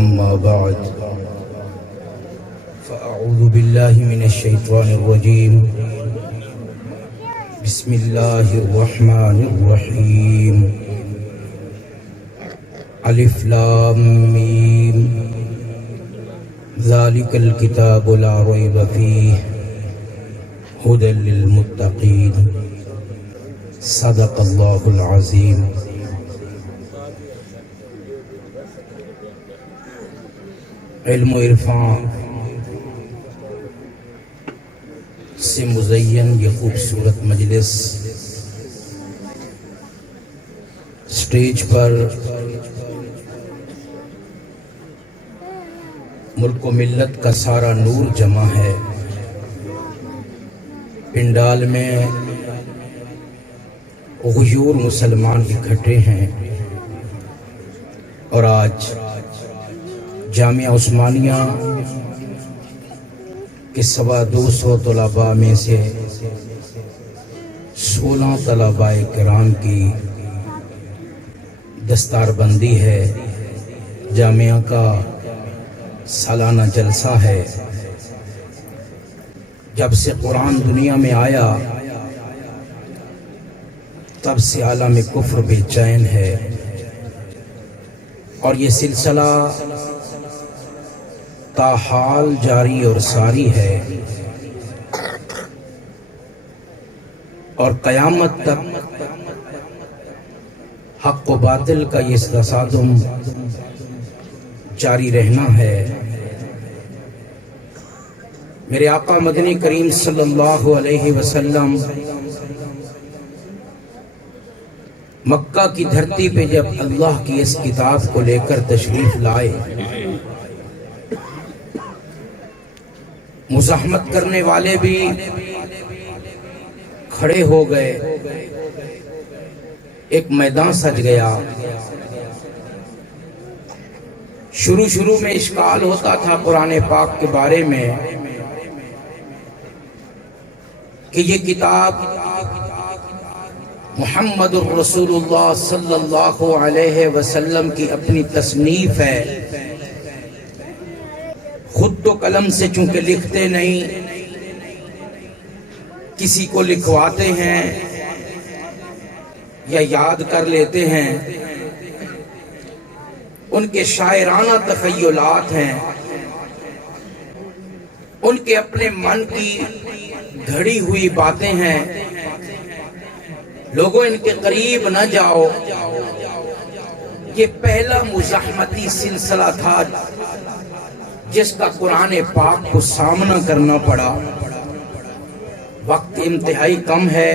أما بعد فأعوذ بالله من الشيطان الرجيم بسم الله الرحمن الرحيم الف لام میم ذلك الكتاب لا ريب فيه هدى للمتقين صدق الله العظيم۔ علم و عرفان سے مزین یہ خوبصورت مجلس، سٹیج پر ملک و ملت کا سارا نور جمع ہے، پنڈال میں غیور مسلمان اکٹھے ہیں، اور آج جامعہ عثمانیہ کے 250 طلباء میں سے 16 طلباء کرام کی دستار بندی ہے، جامعہ کا سالانہ جلسہ ہے۔ جب سے قرآن دنیا میں آیا تب سے عالم کفر بے چین ہے، اور یہ سلسلہ تاحال جاری اور ساری ہے، اور قیامت تک حق و باطل کا یہ تصادم جاری رہنا ہے۔ میرے آقا مدنی کریم صلی اللہ علیہ وسلم مکہ کی دھرتی پہ جب اللہ کی اس کتاب کو لے کر تشریف لائے، مزاحمت کرنے والے بھی کھڑے ہو گئے، ایک میدان سج گیا۔ شروع میں اشکال ہوتا تھا قرآن پاک کے بارے میں کہ یہ کتاب محمد الرسول اللہ صلی اللہ علیہ وسلم کی اپنی تصنیف ہے، خود تو قلم سے چونکہ لکھتے نہیں، کسی کو لکھواتے ہیں یا یاد کر لیتے ہیں، ان کے شاعرانہ تخیلات ہیں، ان کے اپنے من کی گھڑی ہوئی باتیں ہیں۔ لوگوں ان کے قریب نہ جاؤ، یہ پہلا مزاحمتی سلسلہ تھا جس کا قرآن پاک کو سامنا کرنا پڑا۔ وقت انتہائی کم ہے،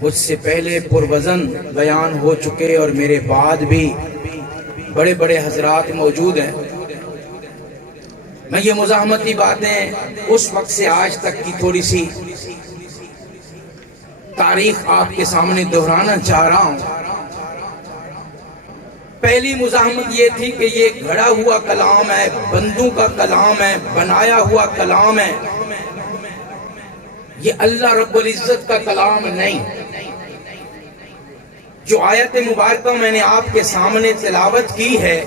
مجھ سے پہلے پروزن بیان ہو چکے اور میرے بعد بھی بڑے بڑے حضرات موجود ہیں۔ میں یہ مزاحمتی باتیں اس وقت سے آج تک کی تھوڑی سی تاریخ آپ کے سامنے دہرانا چاہ رہا ہوں۔ پہلی مزاحمت یہ تھی کہ یہ گھڑا ہوا کلام ہے، بندوں کا کلام ہے، بنایا ہوا کلام ہے، یہ اللہ رب العزت کا کلام نہیں۔ جو آیت مبارکہ میں نے آپ کے سامنے تلاوت کی ہے،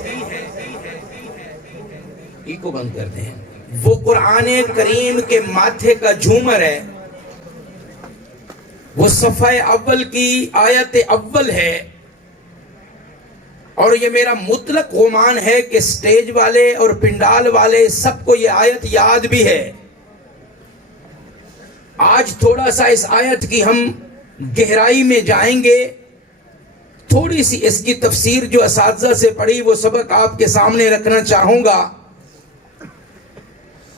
کو بند کر دیں، وہ قرآن کریم کے ماتھے کا جھومر ہے، وہ صفحہ اول کی آیت اول ہے، اور یہ میرا مطلق گمان ہے کہ سٹیج والے اور پنڈال والے سب کو یہ آیت یاد بھی ہے۔ آج تھوڑا سا اس آیت کی ہم گہرائی میں جائیں گے، تھوڑی سی اس کی تفسیر جو اساتذہ سے پڑھی وہ سبق آپ کے سامنے رکھنا چاہوں گا۔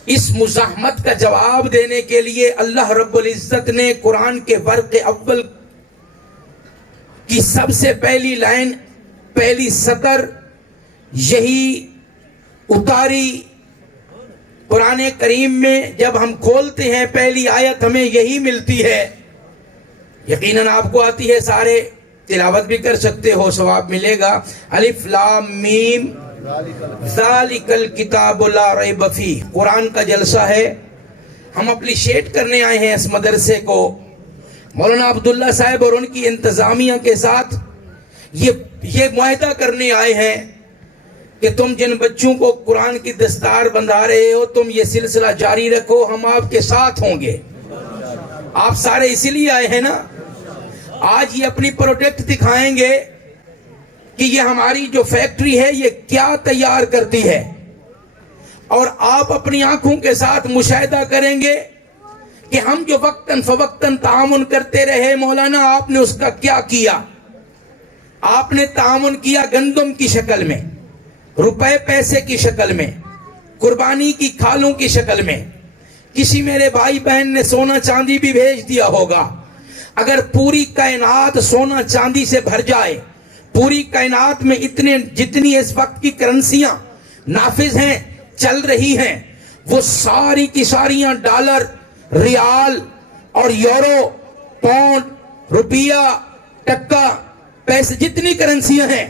اس مزاحمت کا جواب دینے کے لیے اللہ رب العزت نے قرآن کے ورق اول کی سب سے پہلی لائن، پہلی سطر یہی اتاری۔ قرآن کریم میں جب ہم کھولتے ہیں پہلی آیت ہمیں یہی ملتی ہے، یقیناً آپ کو آتی ہے، سارے تلاوت بھی کر سکتے ہو، ثواب ملے گا۔ الف لام میم ذالک الکتاب لا ریب فیہ، قرآن کا جلسہ ہے، ہم اپریشیٹ کرنے آئے ہیں اس مدرسے کو، مولانا عبداللہ صاحب اور ان کی انتظامیہ کے ساتھ یہ معاہدہ کرنے آئے ہیں کہ تم جن بچوں کو قرآن کی دستار بندھا رہے ہو تم یہ سلسلہ جاری رکھو، ہم آپ کے ساتھ ہوں گے۔ آپ سارے اسی لیے آئے ہیں نا۔ آج یہ اپنی پروڈکٹ دکھائیں گے کہ یہ ہماری جو فیکٹری ہے یہ کیا تیار کرتی ہے، اور آپ اپنی آنکھوں کے ساتھ مشاہدہ کریں گے کہ ہم جو وقتاً فوقتاً تعاون کرتے رہے، مولانا آپ نے اس کا کیا کیا۔ آپ نے تعاون کیا گندم کی شکل میں، روپے پیسے کی شکل میں، قربانی کی کھالوں کی شکل میں، کسی میرے بھائی بہن نے سونا چاندی بھی بھیج دیا ہوگا۔ اگر پوری کائنات سونا چاندی سے بھر جائے، پوری کائنات میں جتنی اس وقت کی کرنسیاں نافذ ہیں، چل رہی ہیں، وہ ساری کی ساریاں ڈالر، ریال اور یورو، پاؤنڈ، روپیہ، ٹکا، پیسے، جتنی کرنسیاں ہیں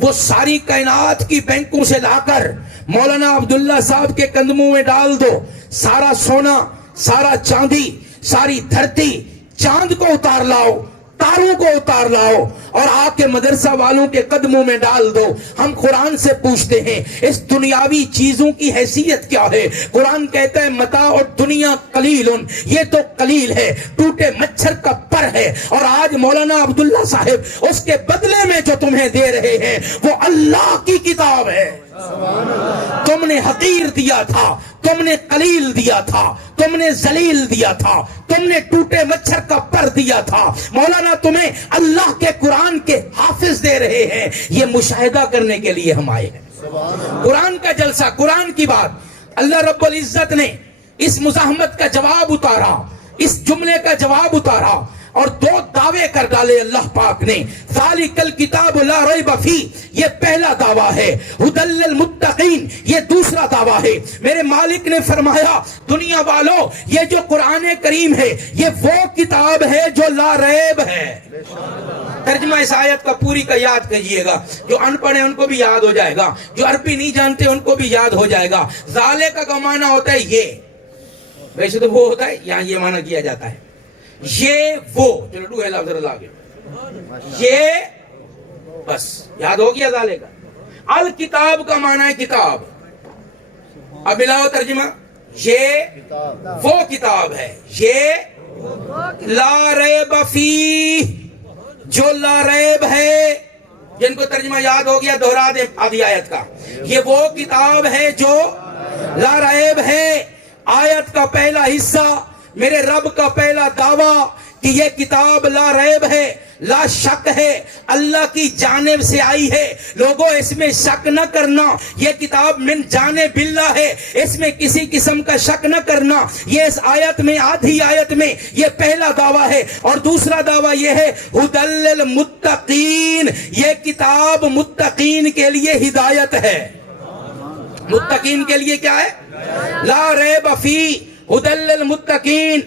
وہ ساری کائنات کی بینکوں سے لا کر مولانا عبداللہ صاحب کے قدموں میں ڈال دو۔ سارا سونا، سارا چاندی، ساری دھرتی، چاند کو اتار لاؤ، تاروں کو اتار لاؤ اور آ کے مدرسہ والوں کے قدموں میں ڈال دو۔ ہم قرآن سے پوچھتے ہیں اس دنیاوی چیزوں کی حیثیت کیا ہے؟ قرآن کہتا ہے متاع الدنیا قلیل، یہ تو قلیل ہے، ٹوٹے مچھر کا پر ہے۔ اور آج مولانا عبداللہ صاحب اس کے بدلے میں جو تمہیں دے رہے ہیں وہ اللہ کی کتاب ہے۔ تم نے حقیر دیا تھا، تم نے قلیل دیا تھا، تم نے ذلیل دیا تھا، تم نے ٹوٹے مچھر کا پر دیا تھا۔ مولانا تمہیں اللہ کے قرآن کے حافظ دے رہے ہیں۔ یہ مشاہدہ کرنے کے لیے ہم آئے ہیں۔ قرآن کا جلسہ، قرآن کی بات۔ اللہ رب العزت نے اس مزاحمت کا جواب اتارا، اس جملے کا جواب اتارا اور دو دعوے کر ڈالے اللہ پاک نے۔ ذالک الکتاب لا ریب فیہ، یہ پہلا دعویٰ ہے۔ ھدی للمتقین، یہ دوسرا دعویٰ ہے۔ میرے مالک نے فرمایا دنیا والو، یہ جو قرآن کریم ہے یہ وہ کتاب ہے جو لا ریب ہے۔ ترجمہ اس آیت کا پوری کا یاد کیجئے گا، جو ان پڑھ ہیں ان کو بھی یاد ہو جائے گا، جو عربی نہیں جانتے ان کو بھی یاد ہو جائے گا۔ ذالک کا معنی ہوتا ہے یہ، ویسے تو وہ ہوتا ہے، یہاں یہ معنی کیا جاتا ہے یہ وہ، چلو ڈو ہے لفظ رضا آگے، یہ بس یاد ہو گیا۔ ذالک کا الکتاب کا معنی ہے کتاب۔ اب ملاؤ ترجمہ، یہ وہ کتاب ہے، یہ لا ریب فیہ، جو لا ریب ہے۔ جن کو ترجمہ یاد ہو گیا دہرا دیں آدھی آیت کا، یہ وہ کتاب ہے جو لا ریب ہے۔ آیت کا پہلا حصہ میرے رب کا پہلا دعویٰ کہ یہ کتاب لا ریب ہے، لا شک ہے، اللہ کی جانب سے آئی ہے۔ لوگوں اس میں شک نہ کرنا، یہ کتاب من جانب اللہ ہے، اس میں کسی قسم کا شک نہ کرنا۔ یہ اس آیت میں، آدھی آیت میں یہ پہلا دعویٰ ہے۔ اور دوسرا دعویٰ یہ ہے ھدی للمتقین، یہ کتاب متقین کے لیے ہدایت ہے۔ متقین کے لیے کیا ہے؟ لا ریب فیہ، ھدی للمتقین،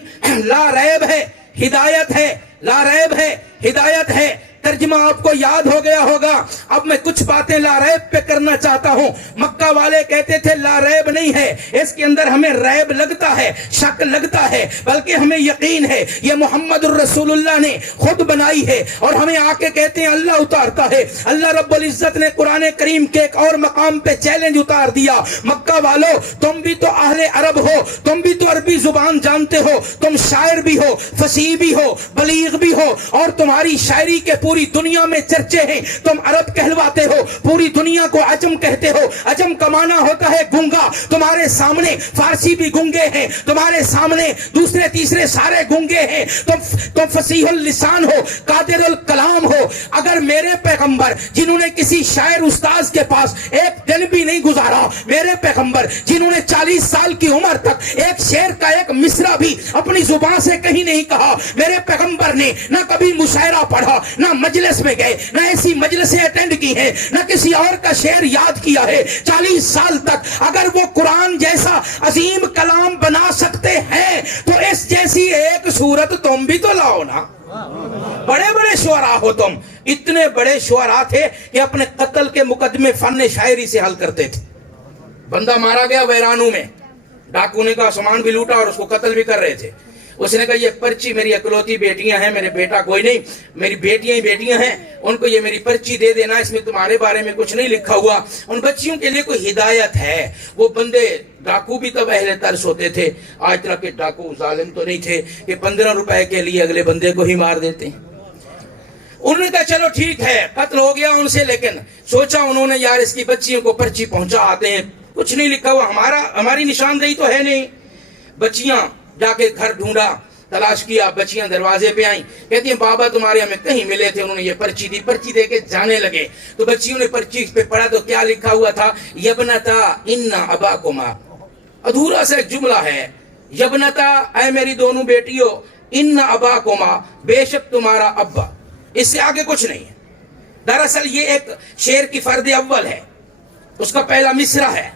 لا ریب ہے، ہدایت ہے، لا ریب ہے، ہدایت ہے۔ ترجمہ آپ کو یاد ہو گیا ہوگا۔ اب میں کچھ باتیں لا ریب پہ کرنا چاہتا ہوں۔ مکہ والے کہتے تھے لا ریب نہیں ہے، اس کے اندر ہمیں ریب لگتا ہے، شک لگتا ہے، بلکہ ہمیں یقین ہے یہ محمد الرسول اللہ نے خود بنائی ہے۔ اور ہمیں آ کے کہتے ہیں اللہ اتارتا ہے۔ اللہ رب العزت نے قرآن کریم کے ایک اور مقام پہ چیلنج اتار دیا، مکہ والو تم بھی تو اہل عرب ہو، تم بھی تو عربی زبان جانتے ہو، تم شاعر بھی ہو، فصیح بھی ہو، بلیغ بھی ہو، اور تمہاری شاعری کے پوری دنیا میں چرچے ہیں۔ تم عرب کہلواتے ہو، پوری دنیا کو عجم کہتے ہو۔ عجم کا معنی ہوتا ہے گنگا۔ تمہارے سامنے فارسی بھی گنگے ہیں، تمہارے سامنے دوسرے تیسرے سارے گنگے ہیں۔ تم فصیح اللسان ہو، قادر الکلام ہو۔ اگر میرے پیغمبر جنہوں نے کسی شاعر استاذ کے پاس ایک دن بھی نہیں گزارا، میرے پیغمبر جنہوں نے 40 سال کی عمر تک ایک شعر کا ایک مصرع بھی اپنی زبان سے کہیں نہیں کہا، میرے پیغمبر نے نہ کبھی مشاعرہ پڑھا، نہ مجلس میں گئے، نہ ایسی مجلسیں اٹینڈ کی ہیں، نہ کسی اور کا شعر یاد کیا ہے 40 سال تک۔ اگر وہ قرآن جیسا عظیم کلام بنا سکتے ہیں تو اس جیسی ایک صورت تم بھی تو لاؤ نا۔ بڑے بڑے شعراء ہو تم، اتنے بڑے شعراء تھے کہ اپنے قتل کے مقدمے فن شاعری سے حل کرتے تھے۔ بندہ مارا گیا ویرانوں میں، ڈاکو نے کا سامان بھی لوٹا اور اس کو قتل بھی کر رہے تھے، اس نے کہا یہ پرچی میری اکلوتی بیٹیاں ہیں, میرے بیٹا کوئی نہیں, میری بیٹیاں ہی بیٹیاں ہیں, ان کو یہ میری پرچی دے دینا, اس میں تمہارے بارے میں کچھ نہیں لکھا ہوا. ان بچیوں کے لیے کوئی ہدایت ہے. وہ بندے ڈاکو بھی تب اہل ترس ہوتے تھے, آج طرح کے ڈاکو ظالم تو نہیں تھے کہ 15 روپے کے لیے اگلے بندے کو ہی مار دیتے. انہوں نے کہا چلو ٹھیک ہے, قتل ہو گیا ان سے, لیکن سوچا انہوں نے یار اس کی بچیوں کو پرچی پہنچا آتے ہیں, کچھ نہیں لکھا ہوا, ہماری نشاندہی تو ہے نہیں. بچیاں جا کے گھر ڈھونڈا, تلاش کیا, بچیاں دروازے پہ آئیں, کہتی ہیں بابا تمہارے ہمیں کہیں ملے تھے, انہوں نے یہ پرچی دی, پرچی دے کے جانے لگے. تو بچیوں نے پرچی پہ پڑھا تو کیا لکھا ہوا تھا, یبنتا ان اباکما, ادھورا سا ایک جملہ ہے, یبنتا اے میری دونوں بیٹیوں, ان اباکما بے شک تمہارا ابا, اس سے آگے کچھ نہیں ہے. دراصل یہ ایک شعر کی فرد اول ہے, اس کا پہلا مصرع ہے.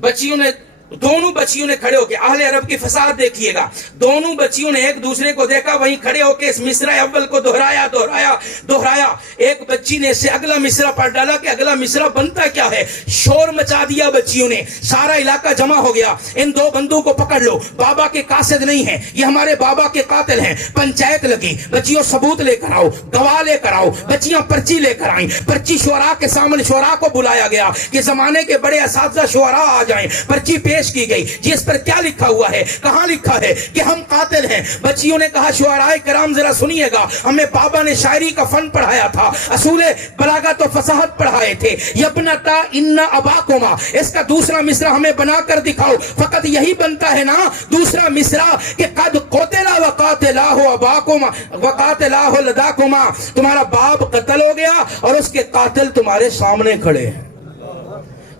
بچیوں نے, دونوں بچیوں نے کھڑے ہو کے, اہل عرب کی فساد دیکھیے گا, دونوں بچیوں نے ایک دوسرے کو دیکھا, وہیں کھڑے ہو کے اس مصرع اول کو دہرایا. ایک بچی نے اس سے اگلا مصرع پڑھ ڈالا کہ اگلا مصرع بنتا کیا ہے. شور مچا دیا بچیوں نے, سارا علاقہ جمع ہو گیا, ان دو بندوں کو پکڑ لو, بابا کے قاصد نہیں ہیں, یہ ہمارے بابا کے قاتل ہیں. پنچایت لگی, بچیوں ثبوت لے کر آؤ, گواہ لے کر آؤ. بچیاں پرچی لے کر آئیں, پرچی شعراء کے سامنے, شعراء کو بلایا گیا کہ زمانے کے بڑے اساتذہ شعراء آ جائیں. پرچی پیش کی گئی, جس پر کیا لکھا ہوا ہے, کہاں لکھا ہے کہ ہم قاتل ہیں. بچیوں نے کہا شعراء کرام ذرا سنیے گا, ہمیں بابا نے شاعری کا فن پڑھایا تھا, اصول بلاغت و فصاحت پڑھائے تھے. یبنتا ان اباکما, اس کا دوسرا مصرع ہمیں بنا کر دکھاؤ. فقط یہی بنتا ہے نا دوسرا مصرع کہ قد قتل وقاتلہ اباکما وقاتلہ لداکما, تمہارا باپ قتل ہو گیا اور اس کے قاتل تمہارے سامنے کھڑے ہیں.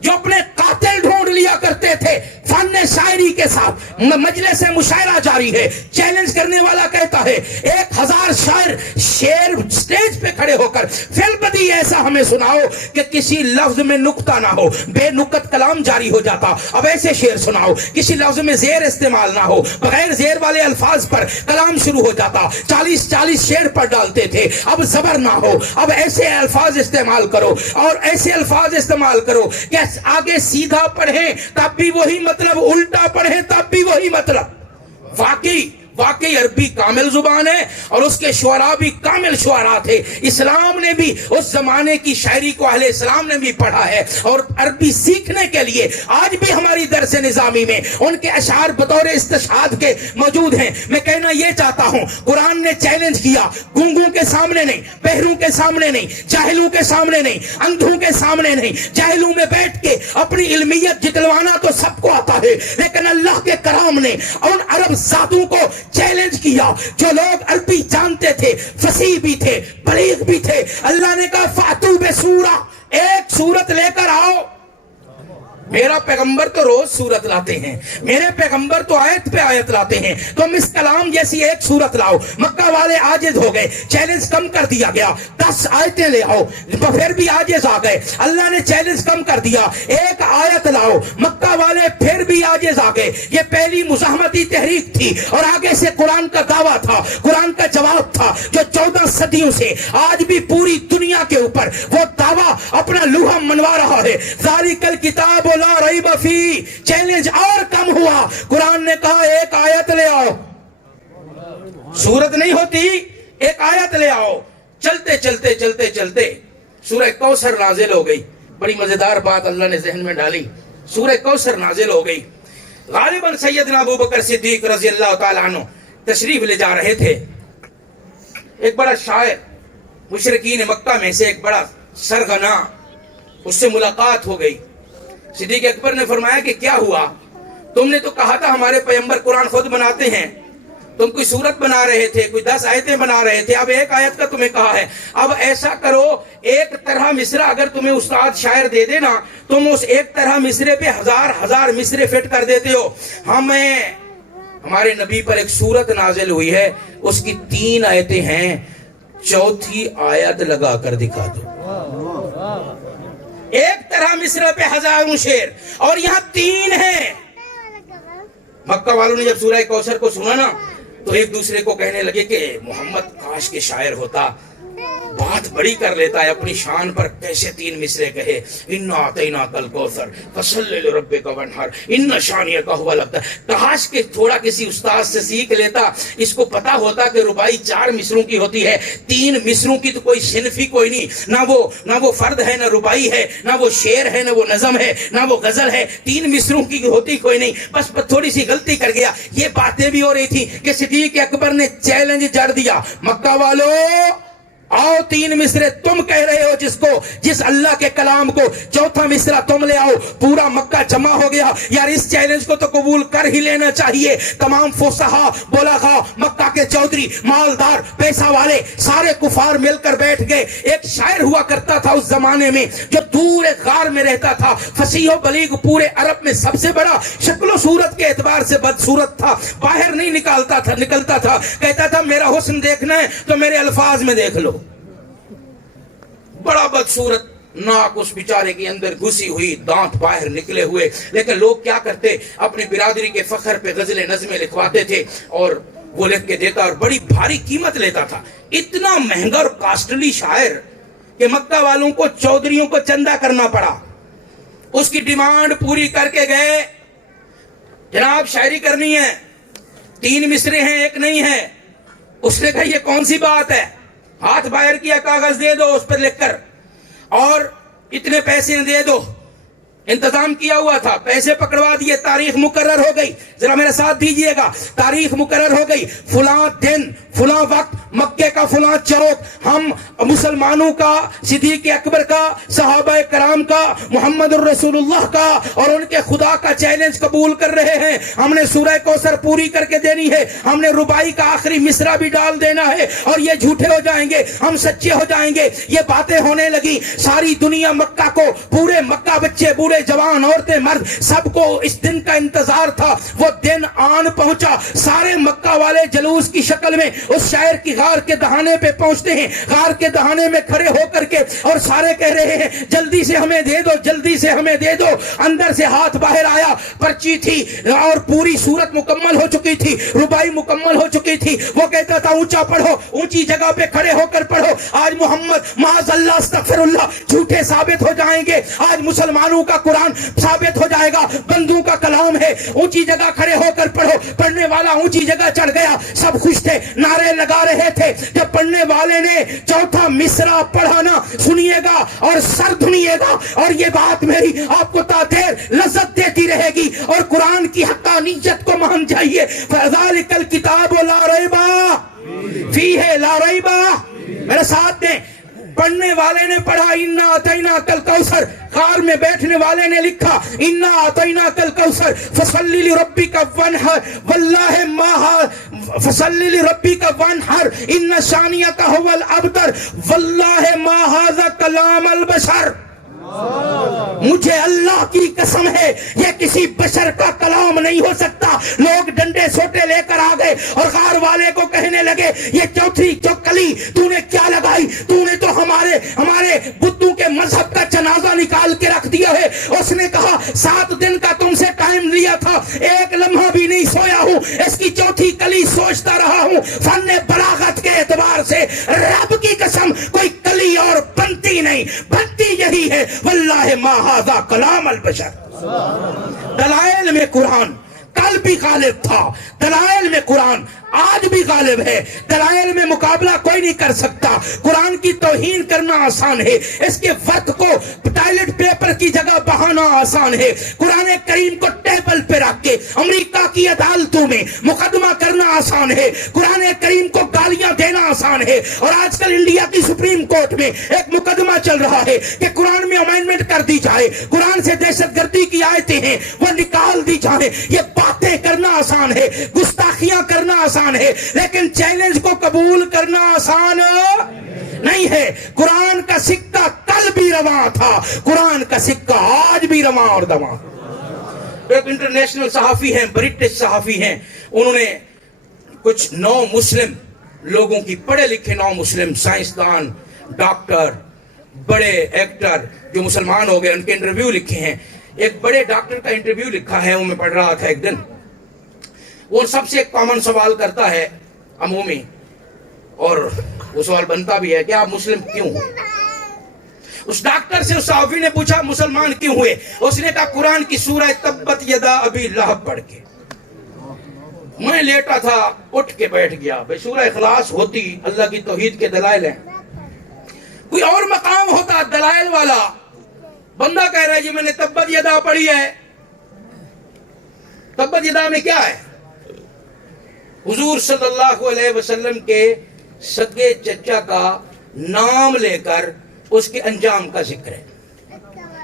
جو اپنے قاتل ڈھونڈ لیا کرتے تھے فن شاعری کے ساتھ, مجلس مشاعرہ جاری ہے, چیلنج کرنے والا کہتا ہے 1000 شعر سٹیج پہ کھڑے ہو کر فلبدی ایسا ہمیں سناؤ کہ کسی لفظ میں نقطہ نہ ہو, بے نقط کلام جاری ہو جاتا. اب ایسے شعر سناؤ کسی لفظ میں زیر استعمال نہ ہو, بغیر زیر والے الفاظ پر کلام شروع ہو جاتا. 40 شعر پر ڈالتے تھے, اب زبر نہ ہو, اب ایسے الفاظ استعمال کرو اور ایسے الفاظ استعمال کرو کہ آگے سیدھا پڑھیں تب بھی وہی مطلب, الٹا پڑھیں تب بھی وہی مطلب. واقعی عربی کامل زبان ہے اور اس کے شعراء بھی کامل شعراء تھے. اسلام نے بھی اس زمانے کی شاعری کو اہل اسلام نے بھی پڑھا ہے, اور عربی سیکھنے کے لیے آج بھی ہماری درس نظامی میں ان کے اشعار بطور استشہاد کے موجود ہیں. میں کہنا یہ چاہتا ہوں, قرآن نے چیلنج کیا, گونگوں کے سامنے نہیں, بہروں کے سامنے نہیں, جاہلوں کے سامنے نہیں, اندھوں کے سامنے نہیں. جاہلوں میں بیٹھ کے اپنی علمیت جتلوانا تو سب کو آتا ہے, لیکن اللہ کے کرام نے ان عرب ذاتوں کو چیلنج کیا جو لوگ عربی جانتے تھے, فصیح بھی تھے, بلیغ بھی تھے. اللہ نے کہا فاتو بسورہ, ایک سورت لے کر آؤ. میرا پیغمبر تو روز سورت لاتے ہیں, میرے پیغمبر تو آیت پہ آیت لاتے ہیں, تم اس کلام جیسی ایک سورت لاؤ. مکہ والے عاجز ہو گئے, چیلنج کم کر دیا گیا, 10 آیتیں لے آؤ, پھر بھی عاجز آ گئے. اللہ نے چیلنج کم کر دیا, ایک آیت لاؤ. مکہ والے پھر بھی عاجز آ گئے. یہ پہلی مزاحمتی تحریک تھی اور آگے سے قرآن کا دعویٰ تھا, قرآن کا جواب تھا, جو 14 صدیوں سے آج بھی پوری دنیا کے اوپر وہ دعویٰ اپنا لوہا منوا رہا ہے. ذالک الکتاب لا ریب فیہ, چیلنج اور کم ہوا. قرآن نے کہا ایک آیت لے آؤ, سورت نہیں ہوتی, ایک آیت لے آؤ. چلتے سورہ کوثر نازل ہو گئی. بڑی مزیدار بات اللہ نے ذہن میں ڈالی. سورہ کوثر نازل ہو گئی. غالباً سیدنا ابو بکر صدیق رضی اللہ تعالیٰ عنہ تشریف لے جا رہے تھے. ایک بڑا شاعر مشرکین مکہ میں سے ایک بڑا سرغنا, اس سے ملاقات ہو گئی. صدیق اکبر نے فرمایا کہ کیا ہوا, تم نے تو کہا تھا ہمارے پیغمبر قرآن خود بناتے ہیں, تم کوئی سورت بنا رہے تھے, کوئی 10 آیتیں بنا رہے تھے, اب ایک آیت کا تمہیں کہا ہے. اب ایسا کرو, ایک طرح مصرع اگر تمہیں استاد شاعر دے دینا, تم اس ایک طرح مصرے پہ 1000 مصرے فٹ کر دیتے ہو. ہمارے نبی پر ایک سورت نازل ہوئی ہے, اس کی 3 آیتیں ہیں, 4تھی آیت لگا کر دکھا دو. ایک طرح مصرع پہ 1000 شعر اور یہاں 3 ہیں. مکہ والوں نے جب سورہ کوثر کو سنا نا تو ایک دوسرے کو کہنے لگے کہ محمد کاش کے شاعر ہوتا, بات بڑی کر لیتا ہے اپنی شان پر. کیسے 3 مصرے کہے, انا اعطیناک الکوثر فصلی لربک وانحر ان شانئک هو الابتر. کاش کہ تھوڑا کسی استاد سے سیکھ لیتا, اس کو پتا ہوتا کہ ربائی 4 مصروں کی ہوتی ہے, 3 مصروں کی تو کوئی صنف ہی کوئی نہیں, نہ وہ فرد ہے, نہ ربائی ہے, نہ وہ شعر ہے, نہ وہ نظم ہے, نہ وہ غزل ہے. 3 مصروں کی ہوتی کوئی نہیں. بس تھوڑی سی غلطی کر گیا. یہ باتیں بھی ہو رہی تھی کہ صدیق اکبر نے چیلنج جڑ دیا, مکہ والو آؤ 3 مصرے تم کہہ رہے ہو جس اللہ کے کلام کو, 4تھا مصرہ تم لے آؤ. پورا مکہ جمع ہو گیا. یار اس چیلنج کو تو قبول کر ہی لینا چاہیے. تمام فصحا, بلغا, مکہ کے چودھری, مالدار, پیسہ والے, سارے کفار مل کر بیٹھ گئے. ایک شاعر ہوا کرتا تھا اس زمانے میں جو دور ایک غار میں رہتا تھا, فصیح و بلیغ, پورے عرب میں سب سے بڑا, شکل و صورت کے اعتبار سے بدصورت تھا, باہر نہیں نکلتا تھا. کہتا تھا میرا حسن دیکھنا ہے تو میرے الفاظ میں دیکھ لو. بڑا بدصورت, ناک اس بیچارے کے اندر گھسی ہوئی, دانت باہر نکلے ہوئے. لیکن لوگ کیا کرتے, اپنی برادری کے فخر پہ غزلیں نظمیں لکھواتے تھے اور وہ لکھ کے دیتا اور بڑی بھاری قیمت لیتا تھا. اتنا مہنگا اور کاسٹلی شاعر کہ مکہ والوں کو, چودھریوں کو چندہ کرنا پڑا. اس کی ڈیمانڈ پوری کر کے گئے, جناب شاعری کرنی ہے, 3 مصرے ہیں, ایک نہیں ہے. اس نے کہا یہ کون سی بات ہے, ہاتھ باہر کیا, کاغذ دے دو اس پر لکھ کر, اور اتنے پیسے دے دو. انتظام کیا ہوا تھا, پیسے پکڑوا دیے. تاریخ مقرر ہو گئی, ذرا میرے ساتھ دیجئے گا. تاریخ مقرر ہو گئی, فلاں دن فلاں وقت مکے کا فلاں چوک, ہم مسلمانوں کا, صدیق اکبر کا, صحابہ کرام کا, محمد الرسول اللہ کا اور ان کے خدا کا چیلنج قبول کر رہے ہیں. ہم نے سورہ کوثر پوری کر کے دینی ہے, ہم نے ربائی کا آخری مصرع بھی ڈال دینا ہے, اور یہ جھوٹے ہو جائیں گے, ہم سچے ہو جائیں گے. یہ باتیں ہونے لگی. ساری دنیا مکہ کو, پورے مکہ, بچے بوڑھے جوان, عورتیں مرد, سب کو اس دن کا انتظار تھا. وہ دن آن پہنچا. سارے مکہ والے جلوس کی شکل میں اس شاعر کی غار کے دہانے پہ پہنچتے ہیں. غار کے دہانے میں کھڑے ہو کر کے اور سارے کہہ رہے ہیں جلدی سے ہمیں دے دو, جلدی سے ہمیں دے دو. اندر سے ہاتھ باہر آیا, پرچی تھی اور پوری صورت مکمل ہو چکی تھی, ربائی مکمل ہو چکی تھی. وہ کہتا تھا اونچا پڑھو, اونچی جگہ پہ کھڑے ہو کر پڑھو. آج محمد معاذ اللہ استغفر اللہ جھوٹے ثابت ہو جائیں گے. آج مسلمانوں کا قرآن ثابت ہو جائے گا بندوں کا کلام ہے. اونچی جگہ کھڑے ہو کر پڑھو. پڑھنے والا اونچی جگہ چڑھ گیا. سب خوش تھے, نعرے لگا رہے تھے. جب پڑھنے والے نے 4تھا مصرع پڑھانا, سنیے گا اور سر دھنیے گا, اور یہ بات میری آپ کو تا دیر لذت دیتی رہے گی, اور قرآن کی حقانیت کو مان جائیے. فَذَلِكَ الْكِتَابُ لَا رَيْبَ فِيهِ لَا رَيْبَ. میرے ساتھ دیں, پڑھنے والے نے پڑھا اِنَّا أَعْطَيْنَاكَ الْكَوْثَرَ, غار میں بیٹھنے والے نے لکھا اِنَّا أَعْطَيْنَاكَ الْكَوْثَرَ فَصَلِّ لِرَبِّكَ وَانْحَرْ وَاللَّهِ مَا فَصَلِّ لِرَبِّكَ وَانْحَرْ إِنَّ شَانِئَكَ هُوَ الْأَبْتَرُ وَاللَّهِ مَا هَذَا كَلَامُ الْبَشَرِ. مجھے اللہ کی قسم ہے یہ کسی بشر کا کلام نہیں ہو سکتا. لوگ ڈنڈے سوٹے لے کر آ گئے اور غار والے کو کہنے لگے یہ چوتھی کلی تو نے کیا لگائی, تو نے تو ہمارے بتوں کے مذہب کا جنازہ نکال کے رکھ دیا ہے. اس نے کہا 7 دن کا تم سے ٹائم لیا تھا, ایک لمحہ بھی نہیں سویا ہوں, اس کی چوتھی کلی سوچتا رہا ہوں. فن بلاغت کے اعتبار سے رب کی قسم کوئی کلی اور بنتی نہیں, بنتی یہی ہے. واللہ ما ھذا کلام البشر. دلائل میں قرآن کل بھی غالب تھا, دلائل میں قرآن آج بھی غالب ہے. دلائل میں مقابلہ کوئی نہیں کر سکتا. قرآن کی توہین کرنا آسان ہے, اس کے وقت کو ٹائلٹ پیپر کی جگہ بہانا آسان ہے. قرآن کریم کو ٹیبل پہ رکھ کے امریکہ کی عدالتوں میں مقدمہ کرنا آسان ہے. قرآن کریم کو گالیاں دینا آسان ہے. اور آج کل انڈیا کی سپریم کورٹ میں ایک مقدمہ چل رہا ہے کہ قرآن میں امینڈمنٹ کر دی جائے, قرآن سے دہشت گردی کی آیتیں ہیں وہ نکال دی جائیں. یہ باتیں کرنا آسان ہے, گستاخیاں کرنا آسان ہے, لیکن چیلنج کو قبول کرنا آسان نہیں ہے. قرآن کا سکہ کل بھی رواں تھا, قرآن کا سکہ آج بھی رواں اور دواں. ایک انٹرنیشنل صحافی ہیں, برٹش صحافی ہیں, انہوں نے کچھ 9 مسلم لوگوں کی, پڑھے لکھے 9 مسلم سائنسدان, ڈاکٹر, بڑے ایکٹر جو مسلمان ہو گئے, ان کے انٹرویو لکھے ہیں. ایک بڑے ڈاکٹر کا انٹرویو لکھا ہے, وہ میں پڑھ رہا تھا ایک دن. وہ سب سے ایک کامن سوال کرتا ہے عمومی, اور وہ سوال بنتا بھی ہے کہ آپ مسلم کیوں ہوئے؟ اس ڈاکٹر سے اس صحافی نے پوچھا مسلمان کیوں ہوئے؟ اس نے کہا قرآن کی سورہ تبت یدا ابی لہب پڑھ کے۔ میں لیٹا تھا، اٹھ کے بیٹھ گیا، بھئی سورہ اخلاص ہوتی، اللہ کی توحید کے دلائل ہیں، کوئی اور مقام ہوتا دلائل والا، بندہ کہہ رہا ہے جی میں نے تبت یدا پڑھی ہے۔ تبت یدا میں کیا ہے؟ حضور صلی اللہ علیہ وسلم کے سگے چچا کا نام لے کر اس کے انجام کا ذکر ہے۔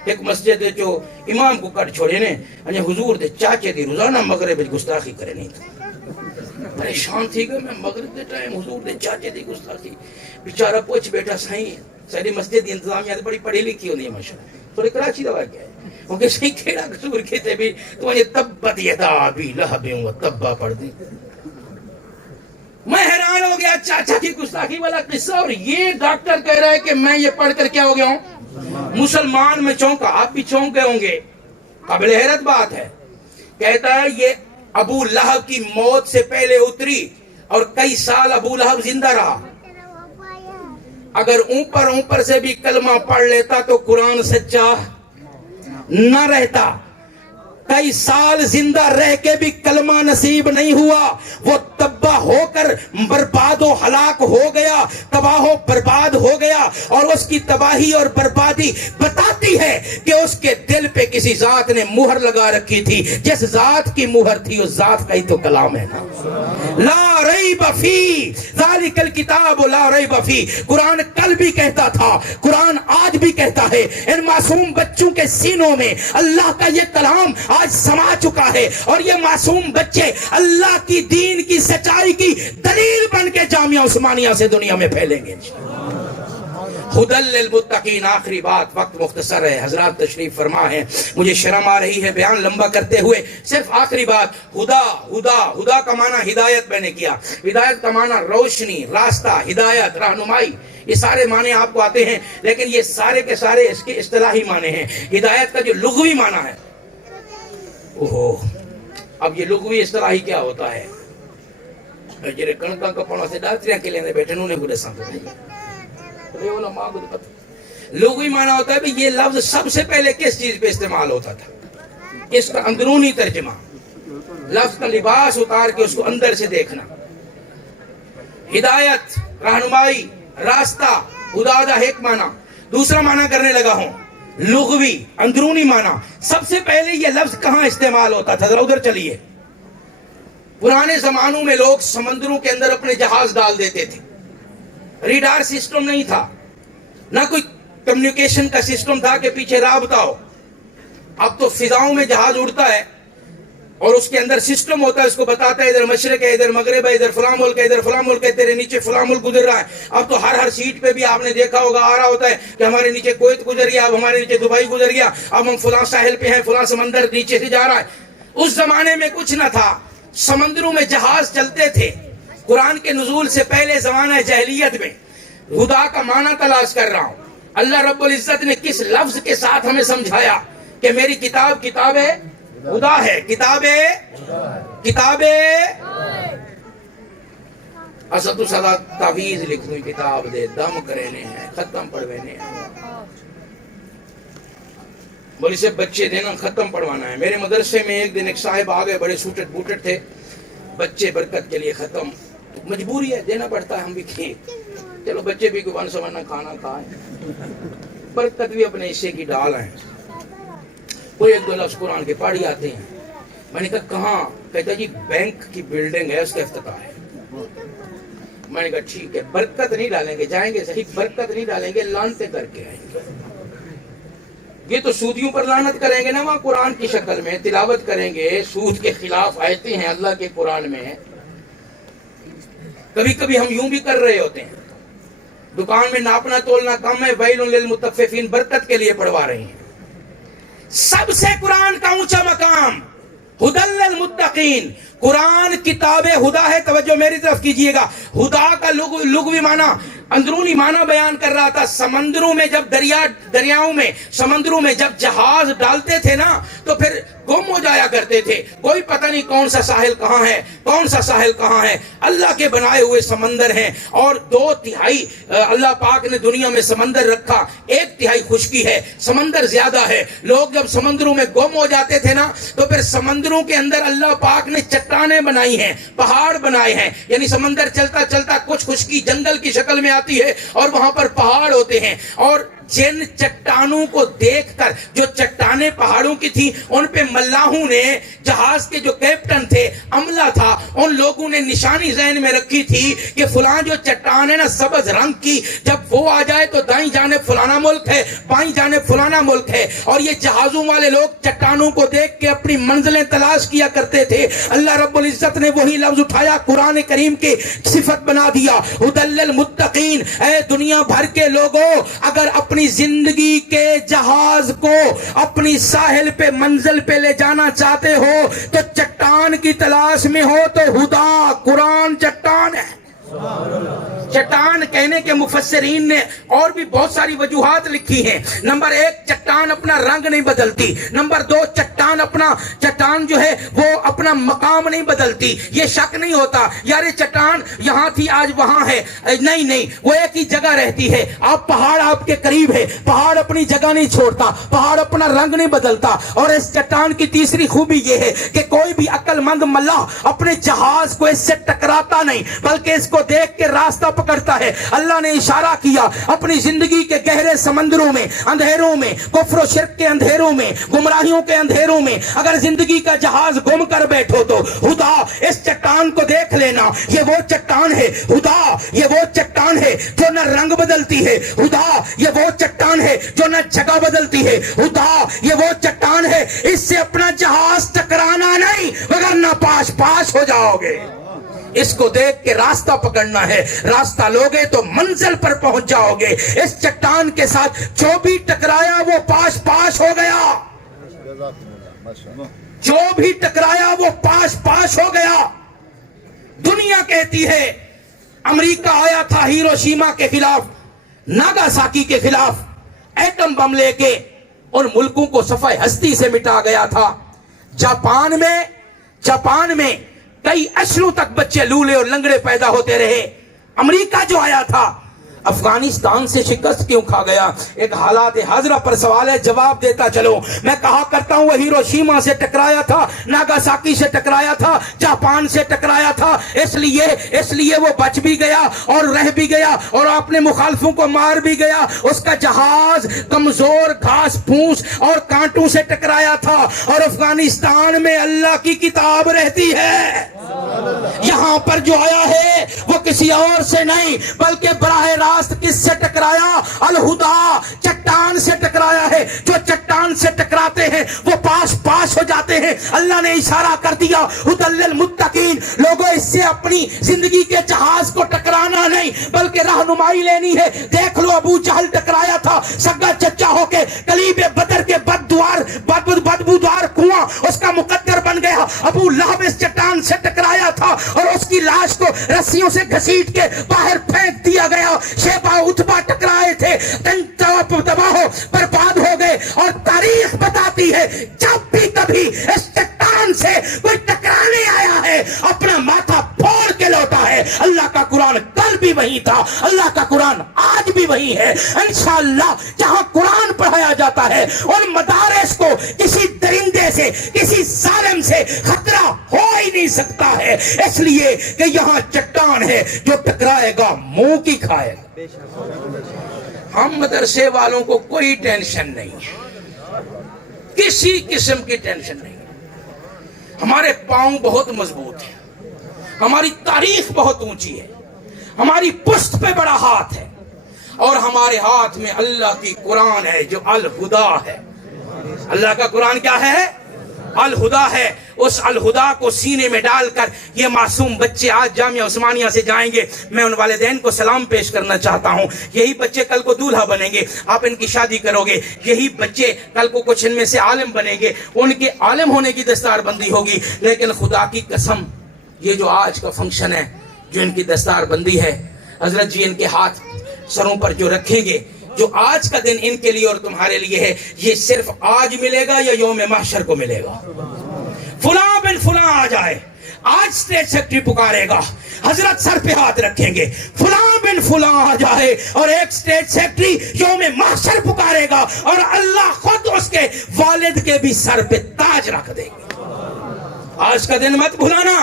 ایک مسجد جو امام کو کٹ چھوڑے نے انہیں حضور دے چاچے دی روزانہ مغرب گستاخی کرے نہیں تھا۔ پریشان تھی کہ میں مغرب دے ٹائم حضور دے چاچے دی گستاخی، بیچارہ پوچھ بیٹھا سائیں ساری مسجد دی انتظامیہ بڑی پڑھی لکھی ہوندی ہے ماشاءاللہ، تھوڑی کراچی دوا کیا ہے کیونکہ صحیح کھیڑا قصور کہتے بھی تو انہیں تبت یدا ابی لہب و تب پڑھ دی۔ میں حیران ہو گیا، چاچا کی گستاخی والا قصہ، اور یہ ڈاکٹر کہہ رہا ہے کہ میں یہ پڑھ کر کیا ہو گیا ہوں مسلمان۔ میں چونکا، آپ بھی چونک گئے ہوں گے، قابل حیرت بات ہے۔ کہتا ہے یہ ابو لہب کی موت سے پہلے اتری اور کئی سال ابو لہب زندہ رہا۔ اگر اوپر سے بھی کلمہ پڑھ لیتا تو قرآن سچا نہ رہتا۔ کئی سال زندہ رہ کے بھی کلمہ نصیب نہیں ہوا، وہ تباہ ہو کر برباد و ہلاک ہو گیا، تباہ و برباد ہو گیا۔ اور اس کی تباہی اور بربادی بتاتی ہے کہ اس کے دل پہ کسی ذات نے مہر لگا رکھی تھی، جس ذات کی مہر تھی اس ذات کا ہی تو کلام ہے نا۔ لا ریب فی ذالک الکتاب لا ریب فی، قرآن کل بھی کہتا تھا، قرآن آج بھی کہتا ہے۔ ان معصوم بچوں کے سینوں میں اللہ کا یہ کلام آج سما چکا ہے، اور یہ معصوم بچے اللہ کی دین کی سچائی کی دلیل بن کے جامعہ عثمانیہ سے دنیا میں پھیلیں گے۔ ہدی للمتقین۔ آخری بات، وقت مختصر ہے، حضرات تشریف فرما ہے، مجھے شرم آ رہی ہے بیان لمبا کرتے ہوئے، صرف آخری بات، ہدا کا معنی ہدایت میں نے کیا، ہدایت کا معنی روشنی، راستہ، ہدایت، رہنمائی، یہ سارے معنی آپ کو آتے ہیں، لیکن یہ سارے کے سارے اس کے اصطلاحی معنی ہیں۔ ہدایت کا جو لغوی معنی ہے، اب یہ لغوی اصطلاحی کیا ہوتا ہے؟ جرے کنکا کپڑوں سے ڈاکٹریاں کے لیے بیٹھے انہوں نے گھڑے سانتے لغوی معنی ہوتا ہے بھی یہ لفظ سب سے پہلے کس چیز پہ استعمال ہوتا تھا، اس کا اندرونی ترجمہ، لفظ کا لباس اتار کے اس کو اندر سے دیکھنا۔ ہدایت، رہنمائی، راستہ، ہدا دا ایک معنی، دوسرا معنی کرنے لگا ہوں لغوی، اندرونی معنی۔ سب سے پہلے یہ لفظ کہاں استعمال ہوتا تھا؟ ذرا ادھر چلیے۔ پرانے زمانوں میں لوگ سمندروں کے اندر اپنے جہاز ڈال دیتے تھے، ریڈار سسٹم نہیں تھا، نہ کوئی کمیونیکیشن کا سسٹم تھا کہ پیچھے رابطہ ہو۔ اب تو فضاؤں میں جہاز اڑتا ہے اور اس کے اندر سسٹم ہوتا ہے، اس کو بتاتا ہے ادھر مشرق ہے، ادھر مغرب ہے، ادھر فلاں ملک ہے، ادھر فلاں ملک ہے، تیرے نیچے فلاں ملک گزر رہا ہے۔ اب تو ہر سیٹ پہ بھی آپ نے دیکھا ہوگا آ رہا ہوتا ہے کہ ہمارے نیچے کویت گزر گیا، اب ہمارے نیچے دبئی گزر گیا، اب ہم فلاں ساحل پہ ہیں، فلاں سمندر نیچے سے جا رہا ہے۔ اس زمانے میں کچھ نہ تھا، سمندروں میں جہاز چلتے تھے۔ قرآن کے نزول سے پہلے زمانہ جاہلیت میں خدا کا معنی تلاش کر رہا ہوں، اللہ رب العزت نے کس لفظ کے ساتھ ہمیں سمجھایا کہ میری کتاب کتاب خدا ہے، کتاب اسد الصدا تعویذ لکھنوی کتاب دے دم کرینے ہیں، ختم پڑھوینے ہیں۔ بولی سے بچے دینا ختم پڑھوانا ہے۔ میرے مدرسے میں ایک دن ایک صاحب آگئے، بڑے سوٹٹ بوٹٹ تھے، بچے برکت کے لیے ختم، مجبوری ہے دینا پڑتا ہے، ہم بھی کھیں، چلو بچے بھی کوئی ون سمجھنا کھانا کھائیں، برکت بھی اپنے حصے کی ڈال ہیں۔ کوئی ایک دو لفظ قرآن کے پاڑھی آتے ہیں۔ میں نے کہا کہاں؟ کہتا جی بینک کی بلڈنگ ہے، اس کا افتتاح ہے۔ میں نے کہا ٹھیک ہے، برکت نہیں ڈالیں گے، جائیں گے صحیح، برکت نہیں ڈالیں گے، لعنتیں کر کے آئیں گے۔ یہ تو سودیوں پر لعنت کریں گے نا، وہاں قرآن کی شکل میں تلاوت کریں گے، سود کے خلاف آیتیں ہیں اللہ کے قرآن میں۔ کبھی کبھی ہم یوں بھی کر رہے ہوتے ہیں، دکان میں ناپنا تولنا کم ہے، ویل للمطففین برکت کے لیے پڑھوا رہے ہیں۔ سب سے قرآن کا اونچا مقام ہدی للمتقین، قرآن کتاب ہدا ہے۔ توجہ میری طرف کیجئے گا، ہدا کا لغوی معنی، اندرونی معنی بیان کر رہا تھا۔ سمندروں میں جب دریاؤں میں سمندروں میں جب جہاز ڈالتے تھے نا، تو پھر گم ہو جایا کرتے تھے، کوئی پتہ نہیں کون سا ساحل کہاں ہے، کون سا ساحل کہاں ہے۔ اللہ کے بنائے ہوئے سمندر ہیں، اور 2/3 اللہ پاک نے دنیا میں سمندر رکھا، 1/3 خشکی ہے، سمندر زیادہ ہے۔ لوگ جب سمندروں میں گم ہو جاتے تھے نا، تو پھر سمندروں کے اندر اللہ پاک نے چٹانیں بنائی ہیں، پہاڑ بنائے ہیں، یعنی سمندر چلتا چلتا کچھ خشکی جنگل کی شکل میں آتی ہے اور وہاں پر پہاڑ ہوتے ہیں، اور جن چٹانوں کو دیکھ کر، جو چٹانیں پہاڑوں کی تھی، ان پہ ملاحوں نے، جہاز کے جو کیپٹن تھے، عملہ تھا، ان لوگوں نے نشانی ذہن میں رکھی تھی کہ فلاں جو چٹان ہے نا سبز رنگ کی، جب وہ آ جائے تو دائیں جانب فلانا ملک ہے، بائیں جانب فلانا ملک ہے۔ اور یہ جہازوں والے لوگ چٹانوں کو دیکھ کے اپنی منزلیں تلاش کیا کرتے تھے۔ اللہ رب العزت نے وہی لفظ اٹھایا، قرآن کریم کی صفت بنا دیا، ھدی للمتقین۔ اے دنیا بھر کے لوگوں، اگر اپنی زندگی کے جہاز کو اپنی ساحل پہ، منزل پہ لے جانا چاہتے ہو تو چٹان کی تلاش میں ہو تو ہدا، قرآن چٹان ہے۔ چٹان کہنے کے مفسرین نے اور بھی بہت ساری وجوہات لکھی ہیں۔ نمبر 1، چٹان اپنا رنگ نہیں بدلتی۔ نمبر 2، چٹان جو ہے وہ اپنا مقام نہیں بدلتی۔ یہ شک نہیں ہوتا یار یہ چٹان یہاں تھی آج وہاں ہے، نہیں، وہ ایک ہی جگہ رہتی ہے۔ آپ پہاڑ آپ کے قریب ہے، پہاڑ اپنی جگہ نہیں چھوڑتا، پہاڑ اپنا رنگ نہیں بدلتا۔ اور اس چٹان کی تیسری خوبی یہ ہے کہ کوئی بھی عقل مند ملاح اپنے جہاز کو اس سے ٹکراتا نہیں، بلکہ اس کو دیکھ کے راستہ پکڑتا ہے۔ اللہ نے اشارہ کیا اپنی زندگی کے گہرے سمندروں میں، اندھیروں میں، کفر و شرک کے اندھیروں میں، گمراہیوں کے اندھیروں میں اگر زندگی کا جہاز گم کر بیٹھو تو خدا اس چٹان کو دیکھ لینا، یہ وہ چٹان ہے خدا، یہ وہ چٹان ہے جو نہ رنگ بدلتی ہے خدا، یہ وہ چٹان ہے جو نہ جگہ بدلتی ہے خدا، یہ وہ چٹان ہے اس سے اپنا جہاز ٹکرانا نہیں وگرنہ پاش ہو جاؤ گے۔ اس کو دیکھ کے راستہ پکڑنا ہے، راستہ لوگے تو منزل پر پہنچ جاؤ گے۔ اس چٹان کے ساتھ جو بھی ٹکرایا وہ پاش ہو گیا، جو بھی ٹکرایا وہ پاش ہو گیا۔ دنیا کہتی ہے امریکہ آیا تھا ہیروشیما کے خلاف، ناگاساکی کے خلاف، ایٹم بم لے کے اور ملکوں کو صفحہ ہستی سے مٹا گیا تھا۔ جاپان میں کئی اشروں تک بچے لولے اور لنگڑے پیدا ہوتے رہے۔ امریکہ جو آیا تھا افغانستان سے شکست کیوں کھا گیا؟ ایک حالات حاضرہ پر سوال ہے، جواب دیتا چلو۔ میں کہا کرتا ہوں وہ ہیروشیما سے ٹکرایا تھا، ناگاساکی سے ٹکرایا تھا، جاپان سے ٹکرایا تھا، اس لیے وہ بچ بھی گیا اور رہ بھی گیا اور اپنے مخالفوں کو مار بھی گیا۔ اس کا جہاز کمزور گھاس پھوس اور کانٹوں سے ٹکرایا تھا، اور افغانستان میں اللہ کی کتاب رہتی ہے۔ یہاں پر جو آیا ہے وہ کسی اور سے نہیں بلکہ براہ راست کس سے ٹکرایا؟ الہدا، چٹان سے ٹکرایا ہے۔ جو چٹان سے ٹکراتے ہیں وہ پاش ہو جاتے ہیں۔ اللہ نے اشارہ کر دیا ھدی للمتقین، لوگوں اس سے اپنی زندگی کے جہاز کو ٹکرانا نہیں بلکہ رہنمائی لینی ہے۔ دیکھ لو ابو جہل ٹکرایا تھا سگا چچا ہو کے، کلیب بدر کے بدبودار کنواں اس کا مقدر بن گیا۔ ابو لہب اس چٹان سے ٹکرایا تھا اور اس کی لاش کو رسیوں سے گھسیٹ کے باہر پھینک دیا گیا۔ شیبہ اتبا ٹکرائے تھے، تباہ برباد ہو گئے۔ اور تاریخ بتاتی ہے جب بھی کبھی اس چٹان سے کوئی ٹکرانے آیا ہے اپنا ماتھا پھوڑ کے لوٹا ہے۔ اللہ کا قرآن کل بھی وہی تھا، اللہ کا قرآن آج بھی وہی ہے۔ انشاءاللہ جہاں قرآن پڑھایا جاتا ہے ان مدارس کو کسی درندے سے، کسی ظالم سے خطرہ ہو ہی نہیں سکتا ہے، اس لیے کہ یہاں چٹان ہے، جو ٹکرائے گا منہ کی کھائے گا۔ ہم مدرسے والوں کو کوئی ٹینشن نہیں ہے، کسی قسم کی ٹینشن نہیں ہے۔ ہمارے پاؤں بہت مضبوط ہیں، ہماری تاریخ بہت اونچی ہے، ہماری پشت پہ بڑا ہاتھ ہے، اور ہمارے ہاتھ میں اللہ کی قرآن ہے جو الہدا ہے۔ اللہ کا قرآن کیا ہے؟ الہدا ہے۔ اس الہدا کو سینے میں ڈال کر یہ معصوم بچے آج جامعہ عثمانیہ سے جائیں گے۔ میں ان والدین کو سلام پیش کرنا چاہتا ہوں۔ یہی بچے کل کو دولہا بنیں گے، آپ ان کی شادی کرو گے۔ یہی بچے کل کو کچھ ان میں سے عالم بنیں گے، ان کے عالم ہونے کی دستار بندی ہوگی۔ لیکن خدا کی قسم یہ جو آج کا فنکشن ہے، جو ان کی دستار بندی ہے، حضرت جی ان کے ہاتھ سروں پر جو رکھیں گے، جو آج کا دن ان کے لیے اور تمہارے لیے ہے، یہ صرف آج ملے گا یا یوم محشر کو ملے گا؟ فلاں بن فلاں آ جائے، آج اسٹیٹ سیکرٹری پکارے گا، حضرت سر پہ ہاتھ رکھیں گے، فلاں بن فلاں آ جائے اور ایک اسٹیٹ سیکرٹری یوم محشر پکارے گا اور اللہ خود اس کے والد کے بھی سر پہ تاج رکھ دے گا۔ آج کا دن مت بھلانا،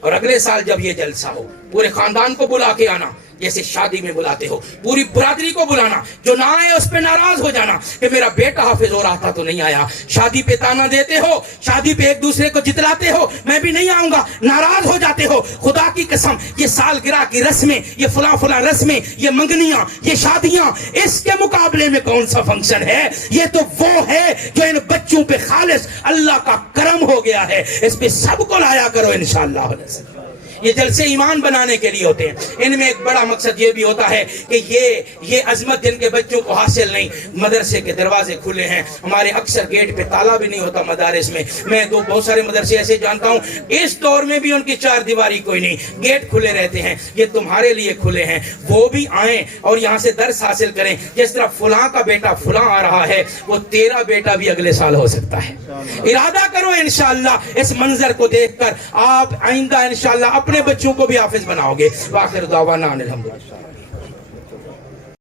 اور اگلے سال جب یہ جلسہ ہو پورے خاندان کو بلا کے آنا، جیسے شادی میں بلاتے ہو، پوری برادری کو بلانا، جو نہ آئے اس پہ ناراض ہو جانا کہ میرا بیٹا حافظ ہو رہا تھا تو نہیں آیا۔ شادی پہ تانا دیتے ہو، شادی پہ ایک دوسرے کو جتلاتے ہو، میں بھی نہیں آؤں گا، ناراض ہو جاتے ہو۔ خدا کی قسم، یہ سالگرہ کی رسمیں، یہ فلاں فلاں رسمیں، یہ منگنیاں، یہ شادیاں، اس کے مقابلے میں کون سا فنکشن ہے؟ یہ تو وہ ہے جو ان بچوں پہ خالص اللہ کا کرم ہو گیا ہے، اس پہ سب کو لایا کرو انشاءاللہ۔ یہ جلسے ایمان بنانے کے لیے ہوتے ہیں، ان میں ایک بڑا مقصد یہ بھی ہوتا ہے کہ یہ عظمت جن کے بچوں کو حاصل نہیں، مدرسے کے دروازے کھلے ہیں، ہمارے اکثر گیٹ پہ تالا بھی نہیں ہوتا مدارس میں، میں تو بہت سارے مدرسے ایسے جانتا ہوں اس دور میں بھی ان کی چار دیواری کوئی نہیں، گیٹ کھلے رہتے ہیں، یہ تمہارے لیے کھلے ہیں، وہ بھی آئیں اور یہاں سے درس حاصل کریں۔ جس طرح فلاں کا بیٹا فلاں آ رہا ہے، وہ تیرا بیٹا بھی اگلے سال ہو سکتا ہے۔ ارادہ کرو انشاءاللہ اس منظر کو دیکھ کر آپ آئندہ انشاءاللہ اپنے بچوں کو بھی حافظ بناؤ گے۔ وآخر دعوانا الحمدللہ۔